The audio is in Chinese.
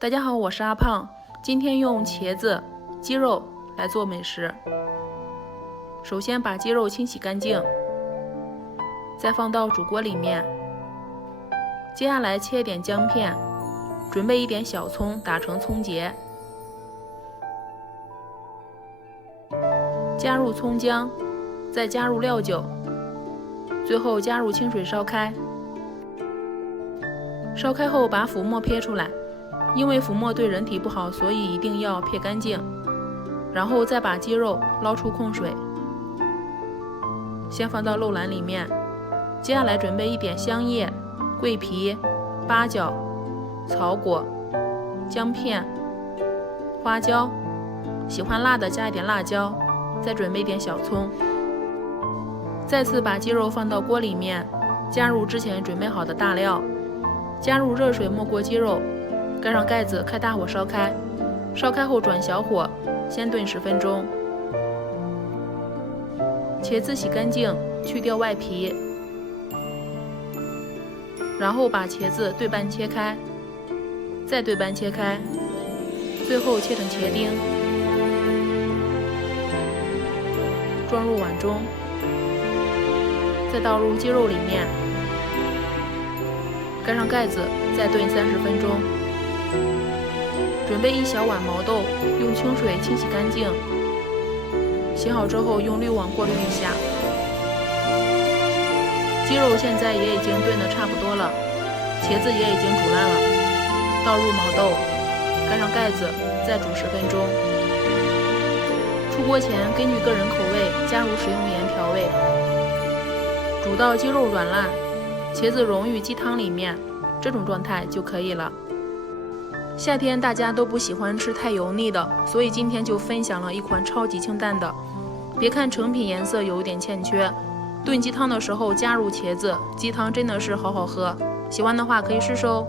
大家好，我是阿胖，今天用茄子、鸡肉来做美食。首先把鸡肉清洗干净，再放到煮锅里面。接下来切点姜片，准备一点小葱，打成葱节，加入葱姜，再加入料酒，最后加入清水烧开。烧开后把浮沫撇出来，因为浮沫对人体不好，所以一定要撇干净。然后再把鸡肉捞出控水，先放到漏篮里面。接下来准备一点香叶、桂皮、八角、草果、姜片、花椒，喜欢辣的加一点辣椒，再准备一点小葱。再次把鸡肉放到锅里面，加入之前准备好的大料，加入热水没过鸡肉，盖上盖子，开大火烧开。烧开后转小火，先炖10分钟。茄子洗干净，去掉外皮，然后把茄子对半切开，再对半切开，最后切成茄丁，装入碗中，再倒入鸡肉里面，盖上盖子，再炖30分钟。准备1小碗毛豆，用清水清洗干净，洗好之后用滤网过滤一下。鸡肉现在也已经炖得差不多了，茄子也已经煮烂了，倒入毛豆，盖上盖子，再煮10分钟。出锅前根据个人口味加入食用盐调味。煮到鸡肉软烂，茄子溶于鸡汤里面，这种状态就可以了。夏天大家都不喜欢吃太油腻的，所以今天就分享了一款超级清淡的。别看成品颜色有点欠缺，炖鸡汤的时候加入茄子，鸡汤真的是好好喝。喜欢的话可以试试哦。